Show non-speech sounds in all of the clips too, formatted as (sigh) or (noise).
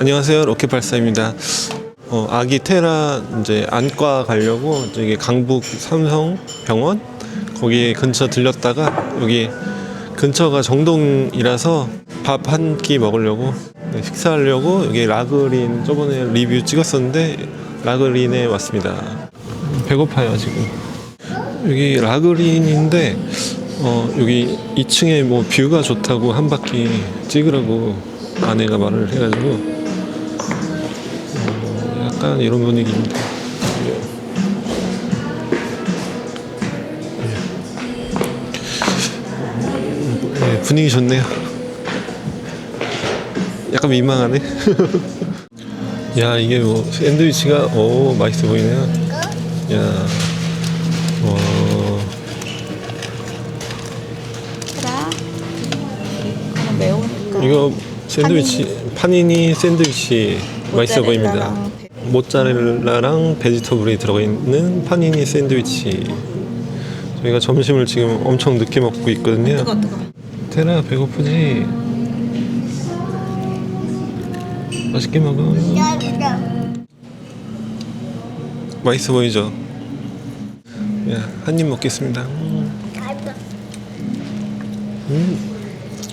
안녕하세요 로켓발사입니다. 어, 아기 테라 이제 안과 가려고 저기 강북 삼성 병원 거기 근처 들렸다가 여기 근처가 정동이라서 밥 한 끼 먹으려고 네, 식사하려고 여기 라그린 저번에 리뷰 찍었었는데 라그린에 왔습니다. 배고파요 지금. 여기 라그린인데 어, 여기 2층에 뭐 뷰가 좋다고 한 바퀴 찍으라고 아내가 말을 해가지고 어, 약간 이런 분위기입니다. 네, 분위기 좋네요. 약간 민망하네. (laughs) 야 이게 뭐 샌드위치가 오 맛있어 보이네요. 야, 와. 이거 샌드위치 파니니 샌드위치 맛있어 보입니다. 모짜렐라랑 베지터블이 들어가 있는 파니니 샌드위치. 저희가 점심을 지금 엄청 늦게 먹고 있거든요. 뜨거 뜨거. 테라 배고프지? 맛있게 먹어. 맛있어 보이죠? 야, 한입 먹겠습니다. 음,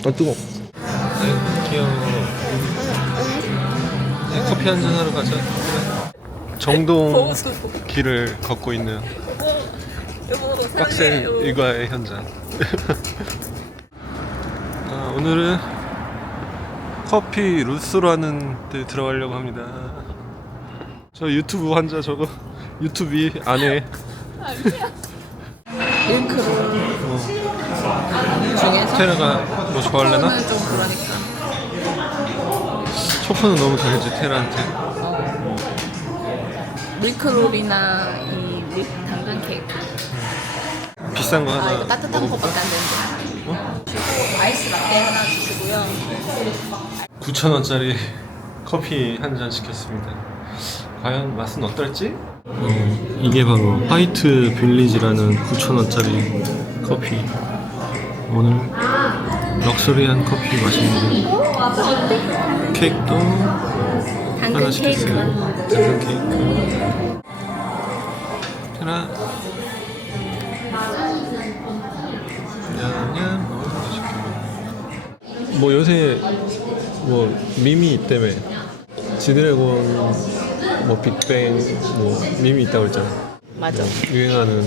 아 뜨거. 아이고 귀여워. 네, 커피 한잔 하러 가자. 정동 길을 걷고 있는 빡센 일과의 현장. 아, 오늘은 커피 루스라는 데 들어가려고 합니다. 저 유튜브 환자 저거 유튜브 안에 중에서 테라가 뭐 좋아할래나? 초코는 그러니까. 초코는 너무 강해지 테라한테. 밀크롤이나 이 밀, 당근 케이크. 비싼 거아 하나 이거 따뜻한 먹어볼까? 거밖에 안 되는데. 주시고 아이스 라떼 하나 주시고요. 9천 원짜리 커피 한 잔 시켰습니다. 과연 맛은 어떨지? 어, 이게 바로 화이트 빌리지라는 9천 원짜리 커피. 오늘 럭셔리한 커피 마시는데 케이크도 하나 당근 시켰어요. 케이크. 당근 케이크. 하나. 냠냠. 어, 맛있게. 뭐 요새 뭐 밈이 있다며 지드래곤 뭐 빅뱅 뭐 밈이 있다고 했잖아 맞아. 유행하는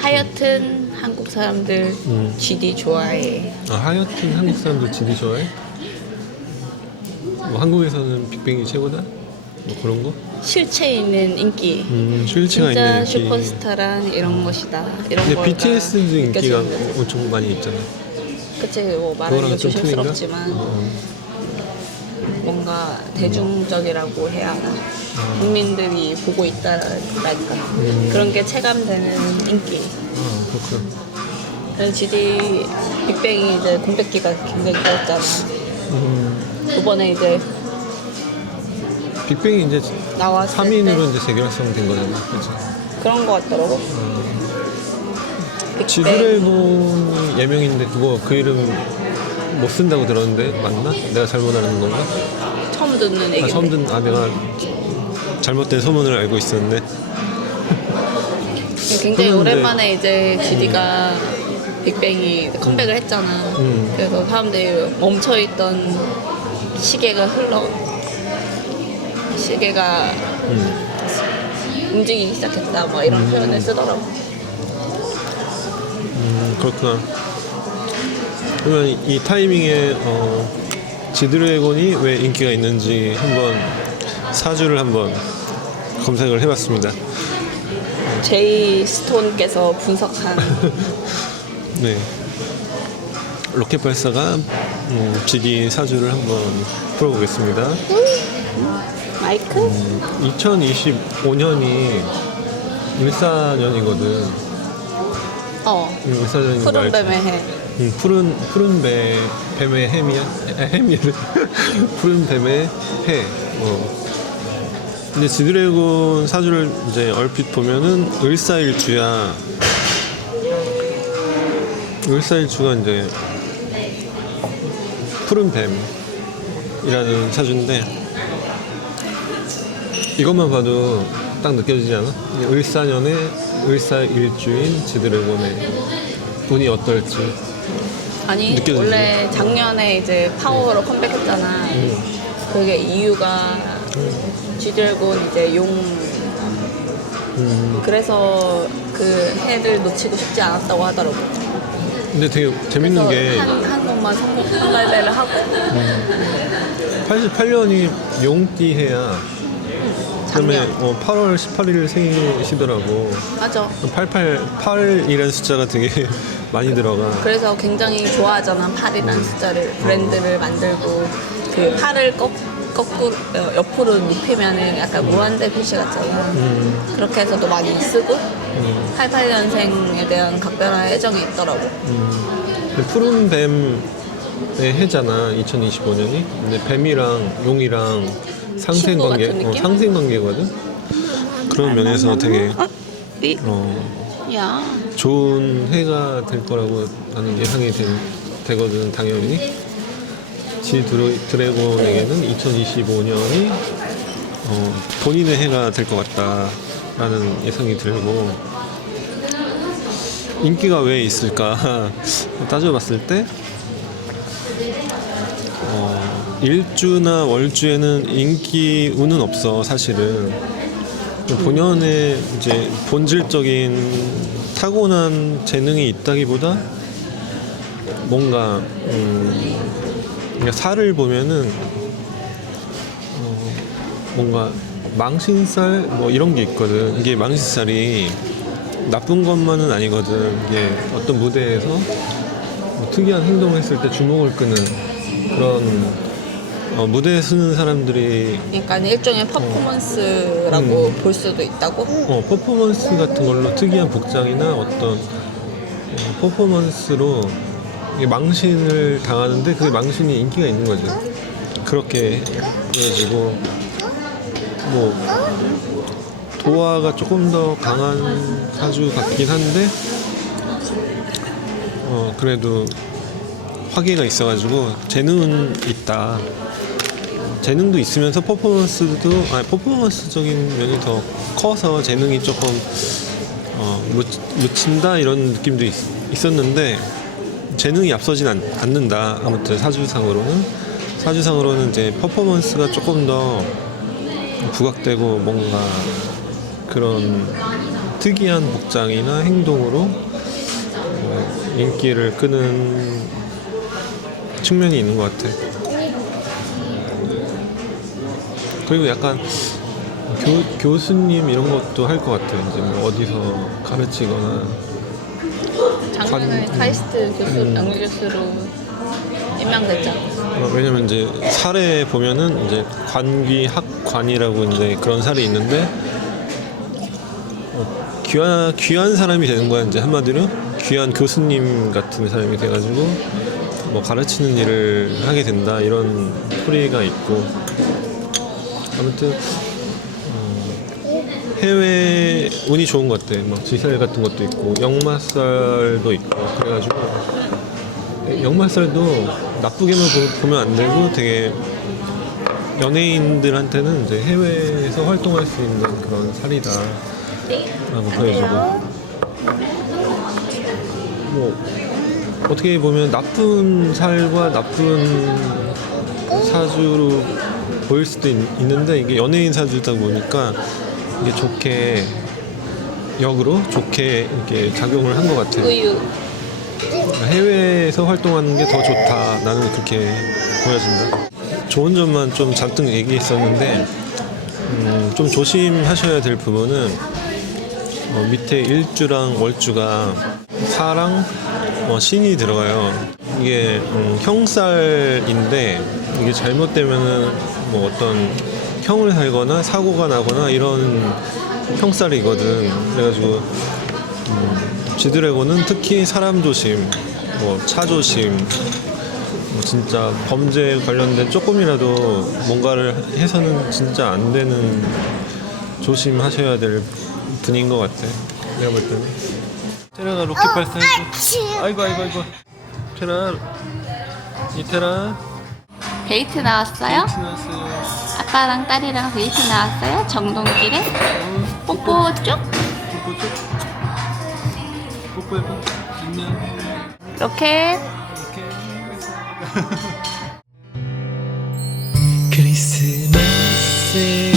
하여튼 한국 사람들 음. GD 좋아해. 아, 하여튼 한국 사람들 지디 좋아해? 뭐 한국에서는 빅뱅이 최고다? 뭐 그런 거? 실체 있는 인기. 음 쉴치가 진짜 있는 인기 슈퍼스타란 이런 것이다. 이런 근데 BTS도 인기가 느껴지는 엄청 많이 있잖아 그치 뭐 말하기 그거랑 좀 틀린가? 조심스럽지만 어, 뭔가 대중적이라고 해야 하나 아. 국민들이 보고 있다랄까 음. 그런 게 체감되는 인기 아 그렇구나 그래서 GD 빅뱅이 이제 공백기가 굉장히 길었잖아 음, 이번에 이제 빅뱅이 이제 나왔을 3인으로 때. 이제 재결성 된 거잖아 그치? 그런 거 같더라고. 빅뱅. 지드래곤이 예명인데 그거 그 이름 못 쓴다고 들었는데 맞나? 내가 잘못 아는 건가? 처음 듣는 아, 얘기인데. 처음 듣는 아 내가 잘못된 소문을 알고 있었는데 굉장히 그런데- 오랜만에 이제 GD가 빅뱅이 컴백을 했잖아. 음. 그래서 사람들이 멈춰있던 시계가 흘러 시계가 음. 움직이기 시작했다 뭐 이런 표현을 쓰더라고. 음, 그렇구나. 그러면 이 타이밍에 어, 지드래곤이 왜 인기가 있는지 한번 사주를 한번 검색을 해봤습니다. 제이 스톤께서 분석한 (laughs) 네. 로켓 발사가 음, GD 사주를 한번 풀어보겠습니다 마이크? 2025년이 일사년이거든. 어 일사년인 거 푸른 알지? 뱀의 해 응, 푸른 푸른 배 뱀의? 아, 햄이래. (laughs) 푸른 뱀의 해. 어. 근데 지드래곤 사주를 이제 얼핏 보면은 을사일주야. 을사일주가 이제 푸른 뱀이라는 사주인데 이것만 봐도 딱 느껴지지 않아? 이 을사년의 을사일주인 지드래곤의 운이 어떨지 아니 느껴지지? 원래 작년에 이제 파워로 컴백했잖아. 그게 이유가 쥐들곤 이제 용 음, 그래서 그 해를 놓치고 싶지 않았다고 하더라고. 근데 되게 재밌는 게 한, 한 번만 성공 선발배를 하고 88년이 용띠 해야 그다음에 작년. 어, 8월 18일 생일이시더라고 맞아. 88, 8이라는 숫자가 되게 (laughs) 많이 들어가 그래서 굉장히 좋아하잖아. 음. 팔이라는 숫자를 브랜드를 만들고 그 팔을 거, 거꾸로 어, 옆으로 눕히면은 약간 무한대 표시 같잖아. 음, 그렇게 해서도 많이 쓰고 음, 88년생에 대한 각별한 애정이 있더라고. 음. 근데 푸른 뱀의 해잖아 2025년이 근데 뱀이랑 용이랑 상생 친구 관계 같은 어, 느낌? 상생 관계거든 그런 면에서 되게 이? 어, 야. 좋은 해가 될 거라고 나는 예상이 되, 되거든 당연히 지 드래곤에게는 2025년이 어, 본인의 해가 될 것 같다라는 예상이 들고 인기가 왜 있을까? (laughs) 따져봤을 때 어, 일주나 월주에는 인기 운은 없어 사실은. 본연의 이제 본질적인 타고난 재능이 있다기보다 뭔가 음, 그러니까 살을 보면은 어, 뭔가 망신살 뭐 이런 게 있거든. 이게 망신살이 나쁜 것만은 아니거든. 이게 어떤 무대에서 뭐 특이한 행동을 했을 때 주목을 끄는 그런 어, 무대에 서는 사람들이 그러니까 일종의 퍼포먼스라고 음. 볼 수도 있다고. 어, 퍼포먼스 같은 걸로 특이한 복장이나 어떤 어, 퍼포먼스로 이게 망신을 당하는데 그 망신이 인기가 있는 거지. 그렇게 보여지고 뭐 도화가 조금 더 강한 사주 같긴 한데 어 그래도 화기가 있어가지고 재능은 있다. 재능도 있으면서 퍼포먼스도 아니 퍼포먼스적인 면이 더 커서 재능이 조금 어, 묻, 묻힌다 이런 느낌도 있, 었는데 재능이 앞서진 않, 않는다 아무튼 사주상으로는 사주상으로는 이제 퍼포먼스가 조금 더 부각되고 뭔가 그런 특이한 복장이나 행동으로 어, 인기를 끄는 측면이 있는 것 같아. 그리고 약간 교, 교수님 이런 것도 할 것 같아요. 이제 뭐 어디서 가르치거나 작년에 관- 카이스트 교수, 음. 양미 교수로 임명됐잖아. 어, 왜냐면 이제 살에 보면은 이제 관귀 학관이라고 이제 그런 살이 있는데 어, 귀한 귀한 사람이 되는 거야 이제 한마디로 귀한 교수님 같은 사람이 돼가지고 뭐 가르치는 일을 하게 된다 이런 소리가 있고 아무튼 어, 해외 운이 좋은 것 같아. 막 지살 같은 것도 있고 역마살도 있고. 그래가지고 역마살도 나쁘게만 보- 보면 안 되고 되게 연예인들한테는 이제 해외에서 활동할 수 있는 그런 살이다. 라고 보여주고. 뭐 어떻게 보면 나쁜 살과 나쁜 사주로 보일 수도 있, 는데 이게 연예인 사주다 보니까 이게 좋게 역으로 좋게 이렇게 작용을 한 것 같아요. 의유. 해외에서 활동하는 게 더 좋다. 나는 그렇게 보여진다. 좋은 점만 좀 잔뜩 얘기했었는데, 음, 좀 조심하셔야 될 부분은 어, 밑에 일주랑 월주가 사랑 어, 신이 들어가요. 이게 음, 형살인데 이게 잘못되면은 뭐 어떤 형을 살거나 사고가 나거나 이런 형살이거든. 그래가지고 지드래곤은 특히 사람 조심, 뭐 차 조심, 뭐 진짜 범죄 관련된 조금이라도 뭔가를 해서는 진짜 안 되는 조심하셔야 될 분인 것 같아. 내가 볼 때는. 테라가 로켓 발사했고. 아이고 아이고 아이고. 테라. 이테라. 데이트 나왔어요? 지났어요. 아빠 아빠랑 딸이랑 데이트 나왔어요. 정동길에 뽀뽀 쭉. 뽀뽀해봐. 안녕. 이렇게 크리스마스